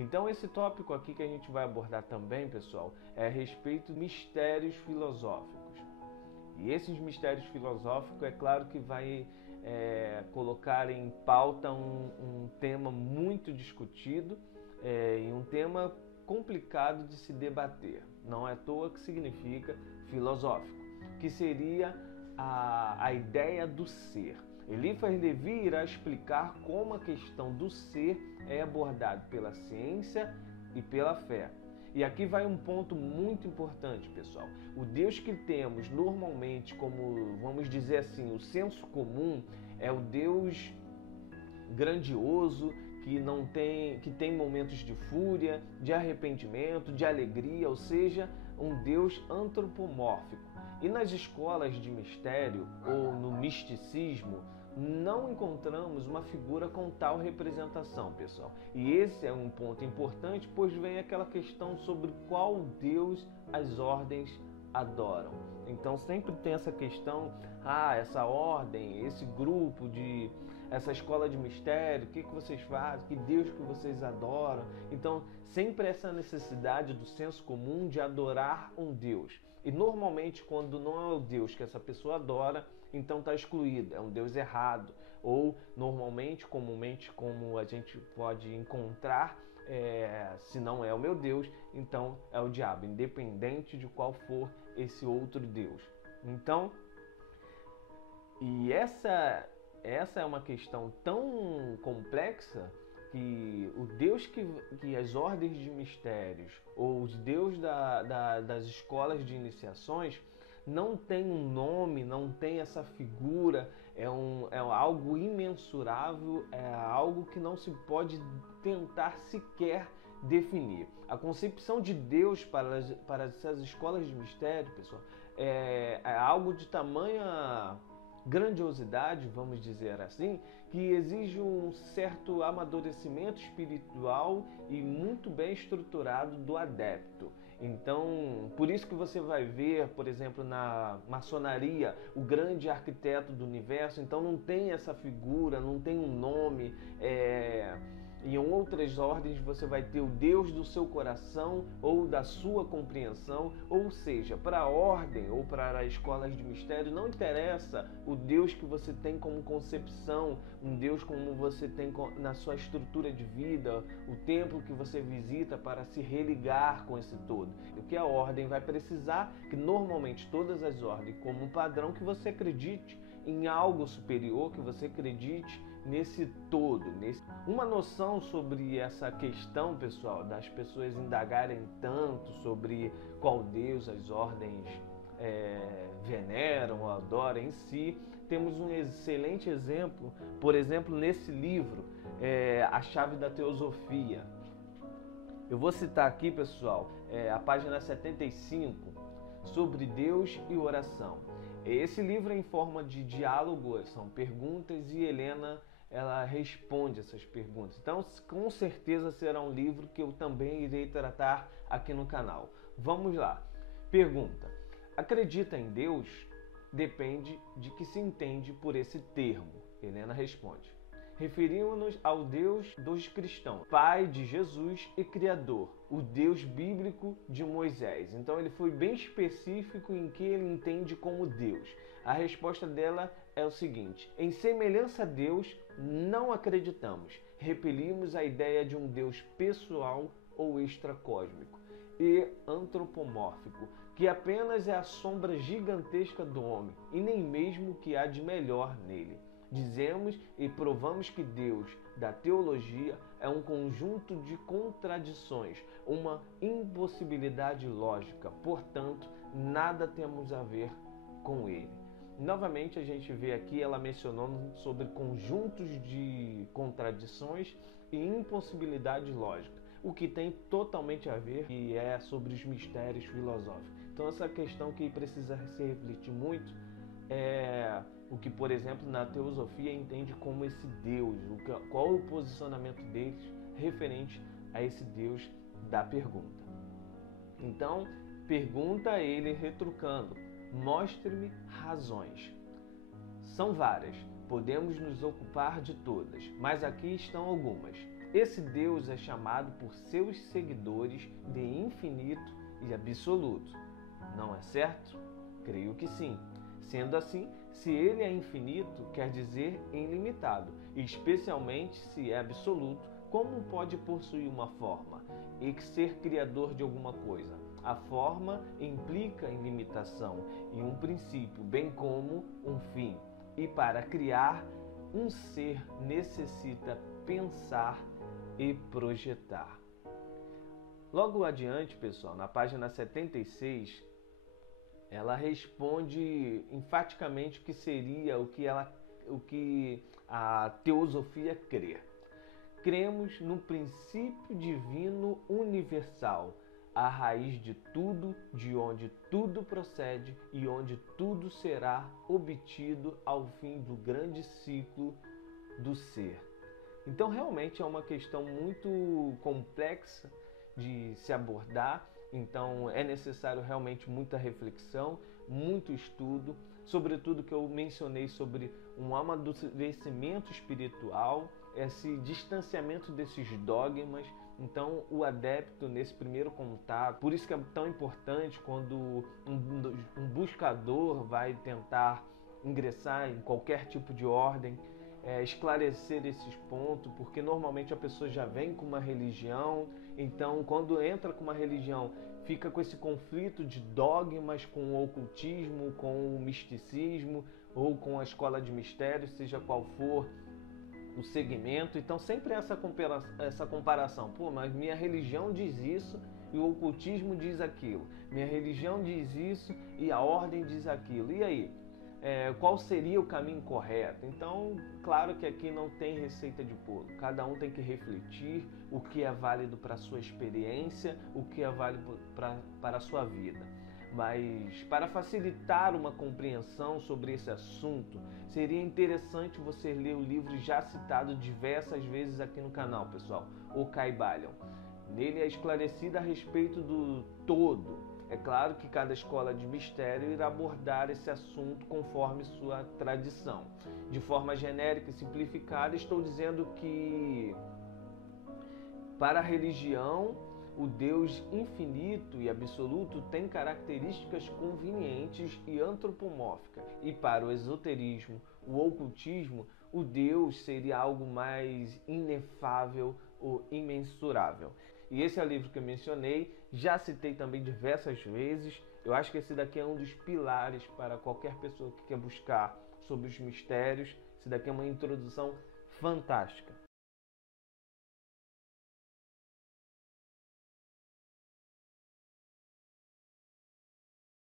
Então esse tópico aqui que a gente vai abordar também, pessoal, é a respeito de mistérios filosóficos. E esses mistérios filosóficos, é claro que vai colocar em pauta um tema muito discutido e um tema complicado de se debater. Não é à toa que significa filosófico, que seria a ideia do ser. Eliphas Levi irá explicar como a questão do ser é abordada pela ciência e pela fé. E aqui vai um ponto muito importante, pessoal. O Deus que temos normalmente como, vamos dizer assim, o senso comum é o Deus grandioso, que tem momentos de fúria, de arrependimento, de alegria, ou seja, um Deus antropomórfico. E nas escolas de mistério ou no misticismo, não encontramos uma figura com tal representação, pessoal. E esse é um ponto importante, pois vem aquela questão sobre qual Deus as ordens adoram. Então sempre tem essa questão, essa ordem, esse grupo essa escola de mistério, o que vocês fazem, que Deus que vocês adoram. Então sempre essa necessidade do senso comum de adorar um Deus. E normalmente quando não é o Deus que essa pessoa adora, então está excluído, é um Deus errado. Ou normalmente, comumente, como a gente pode encontrar, se não é o meu Deus, então é o diabo, independente de qual for esse outro Deus. Então, e essa é uma questão tão complexa que o Deus que as ordens de mistérios ou os Deus das escolas de iniciações não tem um nome, não tem essa figura, é algo imensurável, é algo que não se pode tentar sequer definir. A concepção de Deus para essas escolas de mistério, pessoal, é algo de tamanha grandiosidade, vamos dizer assim, que exige um certo amadurecimento espiritual e muito bem estruturado do adepto. Então, por isso que você vai ver, por exemplo, na maçonaria, o grande arquiteto do universo, então não tem essa figura, não tem um nome. Em outras ordens você vai ter o Deus do seu coração ou da sua compreensão, ou seja, para a ordem ou para as escolas de mistério não interessa o Deus que você tem como concepção, um Deus como você tem na sua estrutura de vida, o templo que você visita para se religar com esse todo. O que a ordem vai precisar, que normalmente todas as ordens, como padrão, que você acredite em algo superior, que você acredite nesse todo. Uma noção sobre essa questão, pessoal, das pessoas indagarem tanto sobre qual Deus as ordens veneram ou adoram em si, temos um excelente exemplo, por exemplo, nesse livro, A Chave da Teosofia. Eu vou citar aqui, pessoal, a página 75, sobre Deus e oração. Esse livro é em forma de diálogo, são perguntas e Helena ela responde essas perguntas. Então, com certeza será um livro que eu também irei tratar aqui no canal. Vamos lá. Pergunta: acredita em Deus? Depende de que se entende por esse termo. Helena responde: referimos-nos ao Deus dos cristãos, Pai de Jesus e Criador, o Deus bíblico de Moisés. Então ele foi bem específico em que ele entende como Deus. A resposta dela é o seguinte: em semelhança a Deus, não acreditamos. Repelimos a ideia de um Deus pessoal ou extracósmico e antropomórfico, que apenas é a sombra gigantesca do homem e nem mesmo o que há de melhor nele. Dizemos e provamos que Deus da teologia é um conjunto de contradições, uma impossibilidade lógica, portanto, nada temos a ver com ele. Novamente a gente vê aqui ela mencionando sobre conjuntos de contradições e impossibilidade lógica, o que tem totalmente a ver e é sobre os mistérios filosóficos. Então essa questão que precisa se refletir muito é o que, por exemplo, na teosofia entende como esse Deus, qual o posicionamento deles referente a esse Deus da pergunta. Então, pergunta a ele retrucando: mostre-me razões. São várias, podemos nos ocupar de todas, mas aqui estão algumas. Esse Deus é chamado por seus seguidores de infinito e absoluto. Não é certo? Creio que sim. Sendo assim, se ele é infinito, quer dizer ilimitado, e especialmente se é absoluto, como pode possuir uma forma e ser criador de alguma coisa? A forma implica em limitação e um princípio, bem como um fim. E para criar, um ser necessita pensar e projetar. Logo adiante, pessoal, na página 76, ela responde enfaticamente o que seria o que a teosofia crê. Cremos no princípio divino universal, a raiz de tudo, de onde tudo procede e onde tudo será obtido ao fim do grande ciclo do ser. Então, realmente é uma questão muito complexa de se abordar. Então, é necessário realmente muita reflexão, muito estudo, sobretudo que eu mencionei sobre um amadurecimento espiritual, esse distanciamento desses dogmas. Então, o adepto nesse primeiro contato, por isso que é tão importante quando um buscador vai tentar ingressar em qualquer tipo de ordem, esclarecer esses pontos, porque normalmente a pessoa já vem com uma religião, então quando entra com uma religião fica com esse conflito de dogmas com o ocultismo, com o misticismo ou com a escola de mistérios, seja qual for o segmento. Então sempre essa comparação, pô, mas minha religião diz isso e o ocultismo diz aquilo, minha religião diz isso e a ordem diz aquilo, e aí? Qual seria o caminho correto? Então, claro que aqui não tem receita de bolo. Cada um tem que refletir o que é válido para a sua experiência, o que é válido para a sua vida. Mas para facilitar uma compreensão sobre esse assunto, seria interessante você ler o livro já citado diversas vezes aqui no canal, pessoal, O Kybalion. Nele é esclarecido a respeito do todo. É claro que cada escola de mistério irá abordar esse assunto conforme sua tradição. De forma genérica e simplificada, estou dizendo que para a religião, o Deus infinito e absoluto tem características convenientes e antropomórficas. E para o esoterismo, o ocultismo, o Deus seria algo mais inefável ou imensurável. E esse é o livro que eu mencionei, já citei também diversas vezes. Eu acho que esse daqui é um dos pilares para qualquer pessoa que quer buscar sobre os mistérios. Esse daqui é uma introdução fantástica.